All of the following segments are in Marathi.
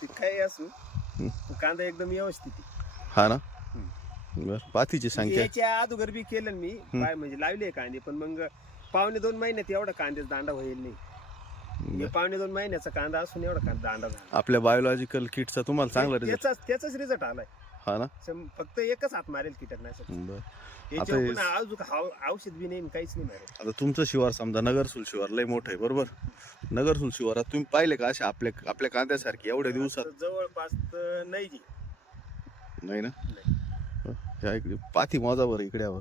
ते काही असू कांदा एकदम व्यवस्थित आहे. हा ना. बर पातीची म्हणजे संख्या याच्या अगोदर बी केलं ना मी बाय म्हणजे लावले कांदे पण मग 1.5-2 महिन्यात एवढा कांद्याचा दांडा होईल नाही. हे 1.5-2 महिन्याचा कांदा असून एवढा कांदा दांडा झाला. आपल्या बायोलॉजिकल किटचा तुम्हाला चांगला रिझल्ट. त्याचाच रिझल्ट आलाय. हा ना. फक्त एकच हात मारेल कीटकनाशक. बर याच्यावर पुन्हा अजून औषध बी नाही काहीच नाही मारेल. आता तुमचं शिवार समजा नगरसूल शिवार लय मोठं आहे बरोबर. नगरसूल शिवारात तुम्ही पाहिले का असे आपल्या कांद्यासारखी एवढ्या दिवसात? आता जवळपास तर नाही जी. नाही ना. नाही. ह्या इकडे पाती मोजावर इकड्यावर.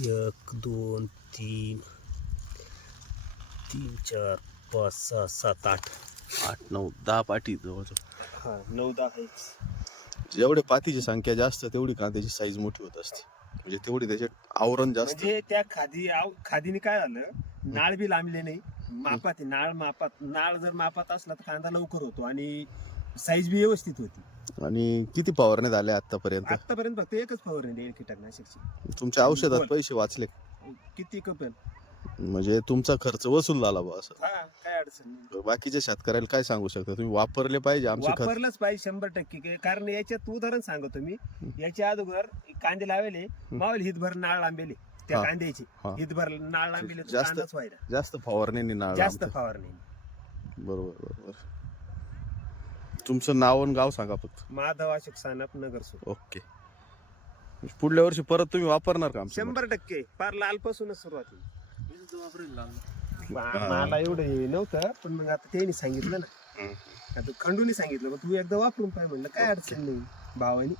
एक 2 3 3 4 5 6 7 8 8 9 10 पाटी जवळजवळ. हा 9-10 आहे. जेवढे पातीची संख्या जास्त तेवढी कांद्याची साईज मोठी होत असते. म्हणजे तेवढी त्याच्यात आवरण जास्त. म्हणजे त्या खादीने काय झालं नाळ बी लांबले नाही मापात आहे. नाळ जर मापात असला तर कांदा लवकर होतो आणि साईज बी व्यवस्थित होती. आणि किती फवारणी झाल्या आतापर्यंत? आतापर्यंत फक्त एकच फवारणी देईल कीटकनाशकची. तुमच्या औषधात पैसे वाचले? किती कपेल म्हणजे तुमचा खर्च वसूल झाला बा असं? हा काय अडचण नाही. बाकीच्या शेतकऱ्याला काय सांगू शकता तुम्ही? वापरले पाहिजे आमचे खर्च. वापरलंच पाहिजे 100%. कारण याच्यात उदाहरण सांगतो मी. याच्या अगोदर कांदे लावले मावल हितभर नाळ लांबेले त्या कांद्याची हितभर नाळ लांबेले तर कांदाच व्हायला. जास्त फवारणी नाळ जास्त फवारणी. बरोबर बरोबर. तुमचं नाव आणि गाव सांगा फक्त. माधव अशोक सानप नगरसूल. ओके. पुढल्या वर्षी परत तुम्ही वापरणार का? 100% फार लालपासूनच सुरुवात. मला एवढं नव्हतं पण मग आता त्यांनी सांगितलं ना. आता खंडूनी सांगितलं तू एकदा वापरून पाय म्हणलं काय अडचण नाही भावानी.